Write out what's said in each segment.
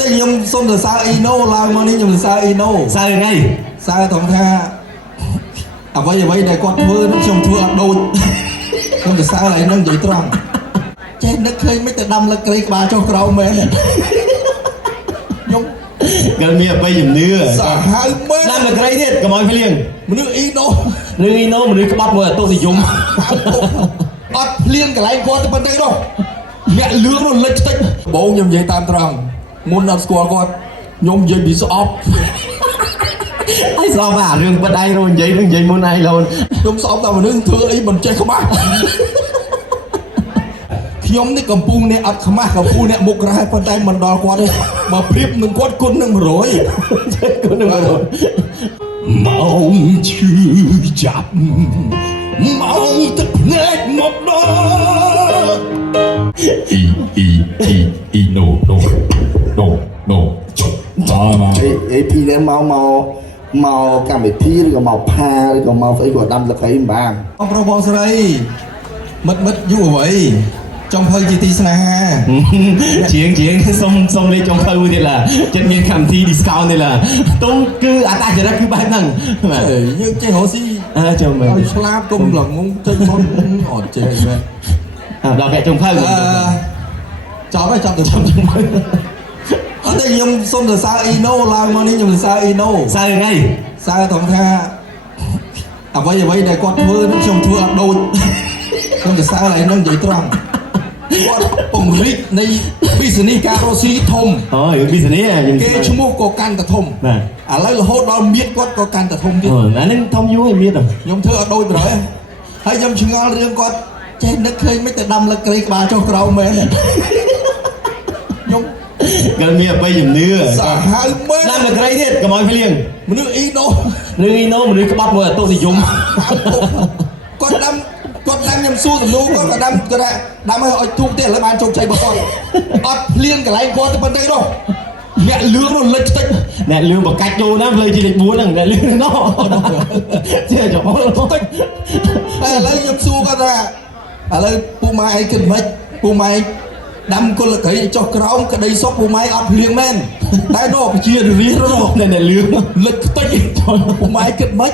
តែខ្ញុំសុំទៅសារអ៊ីណូឡើងមកនេះខ្ញុំទៅសារអ៊ីណូសារថ្ងៃសារត្រង់ថាអ្វីដែលគាត់ធ្វើនោះខ្ញុំធ្វើអត់ដូចខ្ញុំទៅសារឡើងនឹងនិយាយត្រង់ចេះនឹកឃើញមិនទៅដាំលឹកក្រីក្បាលចុះក្រោមមែនខ្ញុំកើតមានអបិយជំនឿសាហាវមែនដាំលឹកក្រីទៀតកុំឲ្យភ្លៀងមនុស្សអ៊ីណូមនុស្សក្បត់មួយអតុសយំអត់ភ្លៀងកន្លែងគាត់ទៅប៉ុណ្ណឹងនោះអ្នកលឿងនោះលិចតិចបងខ្ញុំនិយាយតាមត្រង់មុនអត់ស្គាល់គាត់ខ្ញុំនិយាយពីស្អប់ហើយស្អប់អារឿងបិទឯងរនិយាយមុនឯងឡូនខ្ញុំស្អប់តែមនុស្សធ្វើអីមិនចេះខ្មាស់ខ្ញុំនេះកំពុងអ្នកអត់ខ្មាស់កំពុងអ្នកមុខក្រែប៉ុន្តែមិនដល់គាត់ទេបើប្រៀបនឹងគាត់គុណនឹង100គុណនឹង100ម៉ោងឈឺចាប់ម៉ោងទឹកភ្នែកមកដល់អ៊ីណូណូអេពីនេះមកកម្មវិធីឬក៏មកផាឬក៏មកស្អីក៏ដាំលឹកអីមិនបានប្រុសបងស្រីមិត្តយូរអ្វីចុងភៅជាទីស្នេហាជាងសុំលេខចុងភៅទៀតឡាចិត្តមានកម្មវិធី discount ទៀតឡាតុងគឺអត្តចរិតគឺបែបហ្នឹងបាទយើងចេះរកស៊ីចាំមើលឲ្យឆ្លាតគុំល្ងងចេញមកអត់ចេះមែនដល់ពាក់ចុងភៅចាប់ទៅចុងភៅអត់ទេខ្ញុំសុំទៅសារអ៊ីណូឡើងមកនេះខ្ញុំទៅសារអ៊ីណូសារថ្ងៃសារត្រង់ថាអ្វីដែលគាត់ធ្វើនោះខ្ញុំធ្វើអត់ដូចខ្ញុំទៅសារឡើងនឹងនិយាយត្រង់គាត់ពង្រីកនៃ business ការរកស៊ីធំអូយ business គេឈ្មោះក៏កាន់តែធំបាទឥឡូវរហូតដល់មៀតគាត់ក៏កាន់តែធំទៀតអានេះធំយូរហើយមៀតខ្ញុំធ្វើអត់ដូចត្រូវហើយខ្ញុំឆ្ងល់រឿងគាត់ចេះនឹកឃើញមិនទៅដាំលឹកក្រីក្បាលចុះក្រោមមែនខ្ញុំកើតមានអបិយជំនឿសាហាវមែនដាំលឹកក្រីទៀតកុំឲ្យភ្លៀងមនុស្សអ៊ីណូមនុស្សក្បត់មួយអតុសយំគាត់ដាំខ្ញុំសួរទំនួលគាត់ដាំឲ្យទូកទៀតឥឡូវបានជោគជ័យរបស់គាត់អត់ភ្លៀងកន្លែងគាត់ទៅប៉ុណ្ណឹងនោះអ្នកលឿងនោះលិចតិចអ្នកលឿងបកាច់ចូលណាលើជាលេខ4ហ្នឹងអ្នកលឿងនោះជាចោលតិចតែឥឡូវខ្ញុំសួរគាត់ថាឥឡូវពូម៉ែឯងគិតមិនពូម៉ែដាំគុលក្រីចុះក្រោមក្តីសុខពូម៉ែអត់ភ្លៀងមែនតែនោះប្រជារាស្ត្រនោះអ្នកលឿងលិចតិចពូម៉ែគិតមិន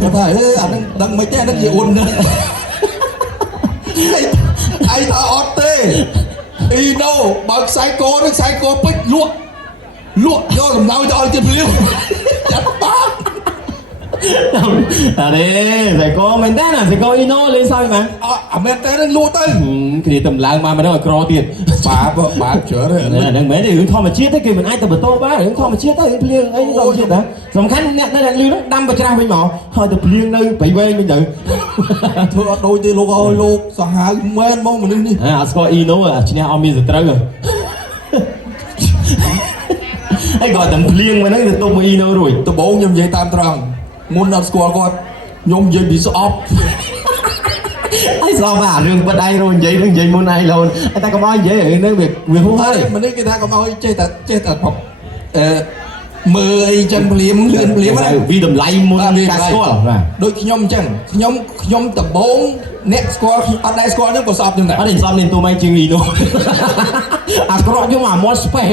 គាត់ថាអានឹងដឹងមិនទេអានឹងជាអ៊ុនណាឯងថាអត់ទេអ៊ីណូបើខ្សែកនេះខ្សែកពេជ្រលក់យកសំណោយទៅឲ្យទៀតភ្លាមចាប់បាក់អរេតែក៏មែនទេណាតែក៏អ៊ីណូលេងសើចមែនអមែនទេនឹងលក់ទៅគ្នាតម្លើងមកមិនដឹងឲ្យក្រទៀតបាបច្រើនហ្នឹងមែនទេរឿងធម្មជាតិទេគេមិនអាចទៅបន្តបានរឿងធម្មជាតិទៅរឿងភ្លៀងអីធម្មជាតិណាសំខាន់អ្នកនៅលឿនដាំបច្រាស់វិញមកហើយទៅភ្លៀងនៅព្រៃវែងវិញទៅធ្វើអត់ដូចទេលោកអើយលោកសាហាវមែនមកមនុស្សនេះអត់ស្គាល់អ៊ីណូឈ្នះអត់មានសត្រូវហើយគាត់តែភ្លៀងមកហ្នឹងទៅទុកមកអ៊ីណូរួចដំបូងខ្ញុំនិយាយតាមត្រង់មុនអត់ស្គាល់គាត់ខ្ញុំនិយាយពីស្អប់ហើយស្អប់អារឿងបិទឯងរនិយាយមុនឯងឡូនតែកុំឲ្យនិយាយរឿងនេះវាហួសហើយមនុស្សគេថាកុំឲ្យចេះតែមើលអីចឹងភ្លាមលឿនភ្លាមណាវាតម្លៃមុនការស្គាល់ដូចខ្ញុំអញ្ចឹងខ្ញុំដំបូងអ្នកស្គាល់អត់ដែរស្គាល់ហ្នឹងក៏ស្អប់ហ្នឹងដែរអត់ស្អប់មានទូម៉ៃជាងអ៊ីនោះអាក្រក់យកអាមាត់ស្ពេះ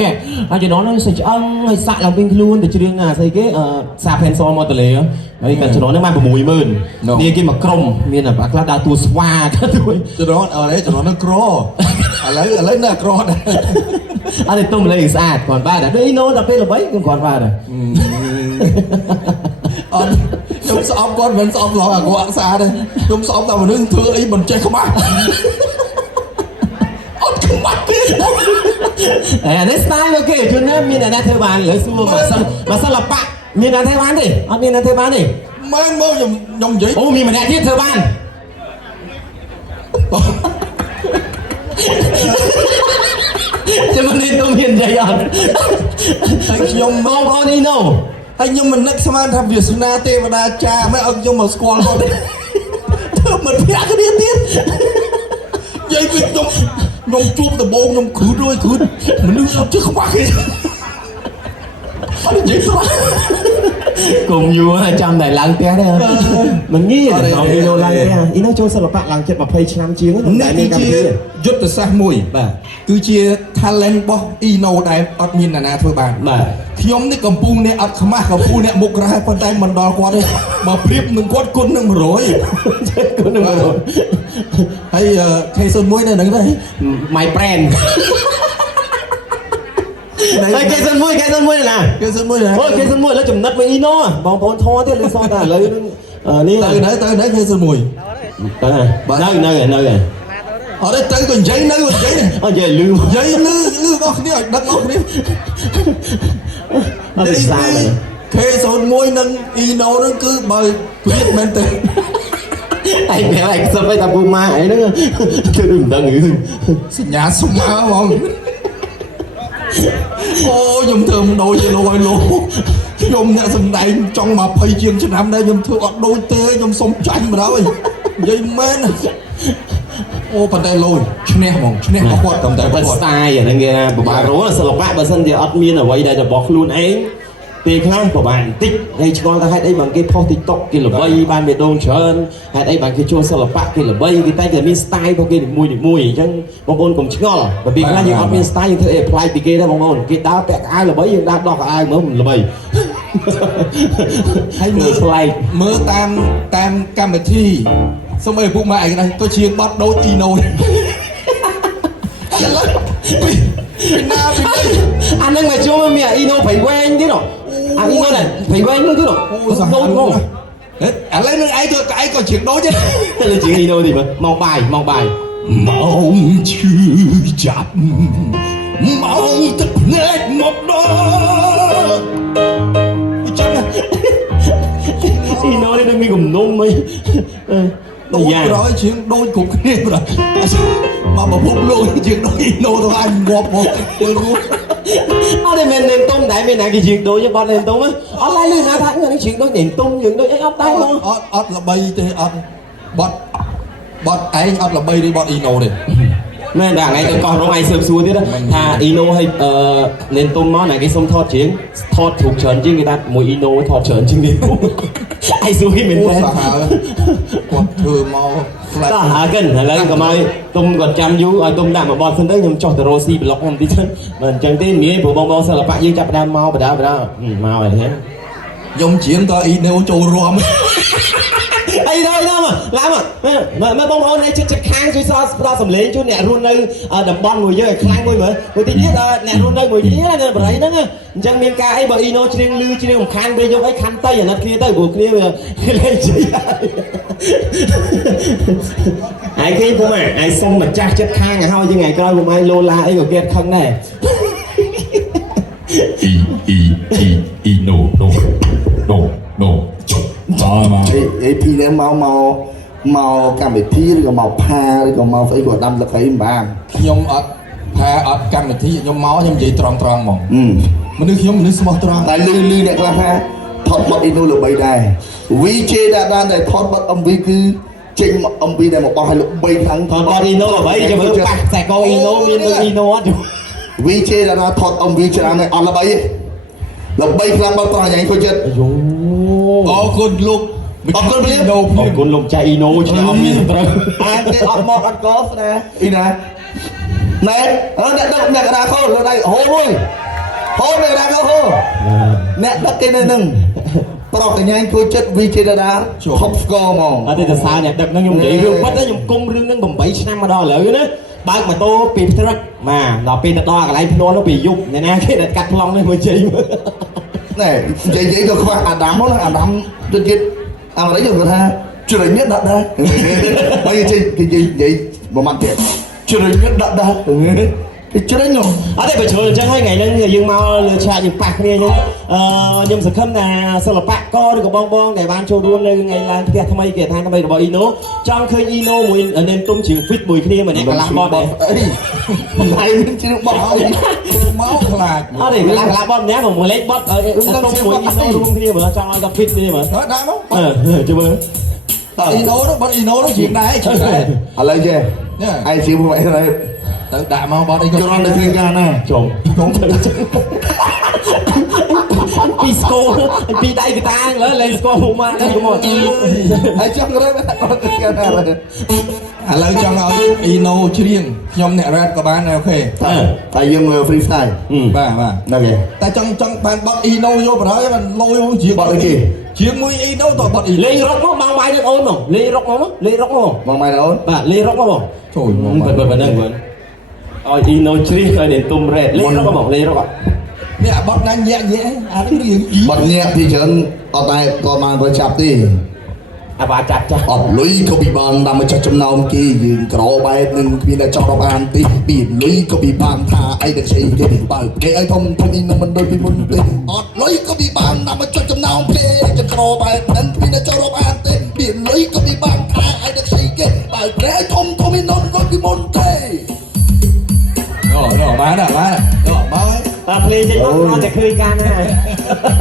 ហើយចំណនោះសេចឆ្អឹងហើយសាក់ឡើងពេញខ្លួនទៅច្រៀងស្អីគេសាផេនសមកតលេហើយកាលចំណនោះបាន 60000 នេះគេមកក្រុមមានអាខ្លះដើរតួស្វាទៅចំណនោះក្រឥឡូវនៅក្រដែរអត់ទេទុំលេងស្អាតគាត់បានតែអ៊ីណូដល់ពេលល្បីគាត់បានអត់ខ្ញុំស្អប់គាត់មិនស្អប់ឡងអាក្រក់ស្អាតទេខ្ញុំស្អប់តែមនុស្សធ្វើអីមិនចេះខ្មាស់អត់ខ្មាស់ទេអានេះ style អូខេជួនណាមានអ្នកធ្វើបានលើសួរមកសិល្បៈមានអ្នកធ្វើបានទេអត់មានអ្នកធ្វើបានទេមែនមកខ្ញុំនិយាយអូមានម្នាក់ទៀតធ្វើបានចាំនេះទៅមាននិយាយអត់ហើយខ្ញុំបងប្អូនអ៊ីណូហើយខ្ញុំមិននឹកស្មានថាវាសនាទេវតាចាមិនឲ្យខ្ញុំមកស្គាល់គាត់ទេធ្វើមិនភ័ក្រគ្នាទៀតនិយាយពីខ្ញុំជួបដំបូងខ្ញុំគ្រឺមនុស្សអត់ចេះខ្វះគេអត់និយាយស្មាន cùng vua trong đại lăng té đấy mình nghĩ là nó đi đâu lăng té ý nó cho sao bạn lăng chết mà phê năm chiến ấy នេះគឺជាយុទ្ធសាស្ត្រមួយគឺជា talent របស់ Ino ដែលអត់មានអ្នកណាធ្វើបានខ្ញុំនេះកំពុងនេះអត់ខ្មាស់កំពុងនេះមុខក្រៅប៉ុន្តែមិនដល់គាត់ទេមកប្រៀបនឹងគាត់គុណនឹង100គុណនឹង100ហើយ K01 នៅហ្នឹងដែរ my friend ហើយ K01 ណា K01 ណា អូ K01 แล้วចំណិតវិញ Ino បងប្អូនធေါ်ទៀតលើសតែឥឡូវនេះ ទៅនៅ K01 ទៅនៅហើយអត់ទេទៅក៏និយាយនៅនិយាយអត់និយាយលឺរបស់គ្នាឲ្យដឹករបស់គ្នា អត់ស្អាត K01 និង Ino ហ្នឹងគឺបើព្រៀបមែនទេ ឯងប្រាប់ឯងសុំឲ្យតាពូម៉ាអីហ្នឹងគឺមិនដឹងសញ្ញាស្មើហ្មងអូខ្ញុំធ្វើមិនដូចទេលោកឲ្យលោកខ្ញុំអ្នកសំដែងចង់20ជាងឆ្នាំដែរខ្ញុំធ្វើអត់ដូចទេខ្ញុំសុំចាញ់បណ្ដោយនិយាយមែនអូប៉ុន្តែលុយឈ្នះហ្មងឈ្នះរបស់គាត់តែគាត់ គាត់ style អាហ្នឹងគេថាពិបាករស់សិល្បៈបើសិនជាអត់មានអ្វីដែលរបស់ខ្លួនឯងពេលខ្លះពិបាកបន្តិចហើយឆ្ងល់ថាហេតុអីបានគេផុស TikTok គេល្បីបានមេដងច្រើនហេតុអីបានគេចូលសិល្បៈគេល្បីគេតែមាន style របស់គេនីមួយៗអញ្ចឹងបងប្អូនកុំឆ្ងល់បើពេលខ្លះយើងអត់មាន style យើងធ្វើអី apply ពីគេដែរបងប្អូនគេដើរពាក់កៅអៅល្បីយើងដើរដោះកៅអៅមើលមិនល្បីហើយមើលប្លែកមើលតាមកម្មវិធីសូមឲ្យពុកម៉ែឯងណាក៏ជាងបាត់ដូច Ino ពីណាពីអានឹងមកជួមមាន Ino ព្រៃវែងទៀតហ៎អា Ino នេះព្រៃវែងនោះទៀតហ៎អូសាហាវហ្មងឥឡូវនឹងឯងក៏ជាងដូចទេទៅជាង Ino ទីមើលមកបាយមកឈឺចាប់មកទឹកភ្នែកមកដល់ចាំ Ino នេះនឹងមានគំនុំអីដូចក្រោយជាងដូចគ្រប់គ្នាប្រហែលមកពុកលោកជាងដូច Ino ទៅអញងាប់មកអត់ទេមែននេនទុំដែរមានណាគេជាងដូចបត់នេនទុំអត់ឡើយលឺណាថានេះជាងដូចនេនទុំយើងដូចអីអត់ដែរបងអត់ល្បីទេអត់បត់ឯងអត់ល្បីទេបត់ Ino ទេមែនតែថ្ងៃទៅកោះរងឯងសើបសួរទៀតថា Ino ឲ្យនេនទុំមកណាគេសុំថតជាងថតជ្រុកច្រើនជាងគេថាមួយ Ino ថតច្រើនជាងនេះឯងសួរគេមែនទេសាហាវគាត់ធ្វើមក flat តោះហើកិនឥឡូវកុំឲ្យទុំគាត់ចាំយូរឲ្យទុំដាក់មកបត់សិនទៅខ្ញុំចុះទៅរកស៊ីប្លុកខ្ញុំតិចហ្នឹងមិនអញ្ចឹងទេងាយព្រោះបងសិល្បៈយើងចាប់ដើមមកបដាមកហើយខ្ញុំច្រៀងត Ino ចូលរួមអីដល់ឡើងមកបងប្អូនឯងចិត្តខាងជួយសល់ផ្ដល់សម្លេងជូនអ្នករស់នៅតំបន់មួយយើងឲ្យខ្លាំងមួយមើលមួយទីទៀតអ្នករស់នៅមួយទៀតនៅបរិយាហ្នឹងអញ្ចឹងមានការអីបើ Ino ច្រៀងលឺច្រៀងរំខានពេលយកអីខណ្ឌតៃអាណិតគ្នាទៅព្រោះគ្នាវាលេងជិះហើយគេពុំឯងសុំម្ចាស់ចិត្តខាងឲ្យហើយថ្ងៃក្រោយពុំឯងលោឡាអីក៏គេខឹងដែរ Ino no អេពីនេះមកកម្មវិធីឬក៏មកផាឬក៏មកស្អីក៏ដាំលក្ខីមិនបានខ្ញុំអត់ផាអត់កម្មវិធីខ្ញុំមកខ្ញុំនិយាយត្រង់ហ្មងមនុស្សខ្ញុំមនុស្សស្មោះត្រង់តែលឺអ្នកខ្លះថាថតបត់ Ino ល្បីដែរ VJ ដែលថតបត់ MV គឺចេញ MV ដែលមកបោះឲ្យល្បីខ្លាំងថតបត់ Ino ល្បីចាំមើលប៉ះខ្សែក Ino មានដូច Ino អត់ VJ ដែលថត MV ច្រើនតែអត់ល្បីទេល្បីខ្លាំងបើតោះយ៉ាងចូលចិត្តយូអរគុណលោកអរគុណលោកចៃ Ino ឆ្លើយមានត្រូវអាគេអត់មកអត់កោស្ដាអ៊ីណាណែអ្នកកដាខោលើដៃហូមួយហូអ្នកកដាខោហូអ្នកដឹកគេនៅនឹងប្រុសកញ្ញាជួយចិត្ត VJ ដា top score ហ្មងអត់ទេទៅសារអ្នកដឹកហ្នឹងខ្ញុំនិយាយរឿងពិតខ្ញុំគុំរឿងហ្នឹង8ឆ្នាំមកដល់ឥឡូវណាបើកម៉ូតូពីផ្ទះបាទដល់ពេលទៅដល់កន្លែងភ្នាល់នោះពីយប់អ្នកណាគេដែលកាត់ប្លង់នេះមួយជ័យណែនិយាយក៏ខ្វះអាដាមហ្នឹងអាដាមទៅទៀតអាមេរិកគាត់ថាជ្រើញនេះដាក់ដែរហើយជិះគេនិយាយមួយម៉ាត់ទៀតជ្រើញនេះដាក់ដែរគេជ្រើញនោះអត់ទេបើជ្រើអញ្ចឹងហើយថ្ងៃហ្នឹងយើងមកលើឆាកយើងប៉ះគ្នាអញ្ចឹងខ្ញុំសង្ឃឹមថាសិល្បករឬក៏បងដែលបានចូលរួមនៅថ្ងៃឡើងផ្ទះថ្មីគេថាថ្មីរបស់ Ino ចង់ឃើញ Ino មួយនេនទុំជាង fit មួយគ្នាម្នាក់កន្លះបត់អីហើយមានជាងបត់អីមកខ្លាចអត់ទេកន្លះបត់ម្នាក់ក៏មួយលេខបត់ទុំមួយ Ino រួមគ្នាមើលចង់ឲ្យគាត់ fit គ្នាមើលដាក់មកជួយមើល Ino នោះបត់ Ino នោះជាងដែរជួយដែរឥឡូវចេះឯងជាងមួយអីទៅដាក់មកបត់អីក៏រត់នៅគ្រឿងការណាចុំពីស្គូពីដៃគេ តាំងលើលេងស្គាល់ហូម៉ាដែរមក ហើយចង់រើអត់គេថា ឥឡូវចង់ឲ្យអ៊ីណូច្រៀងខ្ញុំអ្នករ៉ាប់ក៏បានដែរអូខេ តែយើង free style បាទបាទ ហ្នឹងហើយ តែចង់បានបត់អ៊ីណូយកបណ្ដោយបានលយជាង បត់អីគេ ជាងមួយអ៊ីណូតបត់អ៊ី លេងរកមកបងបាយនឹងអូនមកលេងរកមកលេងរកមក មកម៉ែអូន បាទលេងរកមកបង ចូលមក ប៉ុណ្ណឹងឲ្យអ៊ីណូជ្រីឲ្យđếnទុំរ៉េលេងរកមកលេងរក នេះអាបត់ណាញ៉ាក់ញ៉ែអានេះរៀង បត់ញាក់ពីច្រើនអត់តែក៏បានទៅចាប់ទេ អាបាចាប់ចាស់ អត់លុយក៏ពិបាកតាមមកចាស់ចំណោមគេយើងក្របែបនឹងគ្មានតែចង់រាប់អានទេពីលុយក៏ពិបាកថាអីដែលផ្សេងគេបើគេឲ្យធំធំនេះនឹងមិនដូចពីមុនទេអត់លុយក៏ពិបាកតាមមកចាស់ចំណោមគេយើងក្របែបនឹងគ្មានតែចង់រាប់អានទេពីលុយក៏ពិបាកថាអីដែលផ្សេងគេបើគេឲ្យធំធំនេះនឹងដូចពីមុនទេ Rồi, rồi, bán rồi, bán rồi. Rồi, bao ấy. តែភ្លេងចេញមកអត់តែឃើញការណា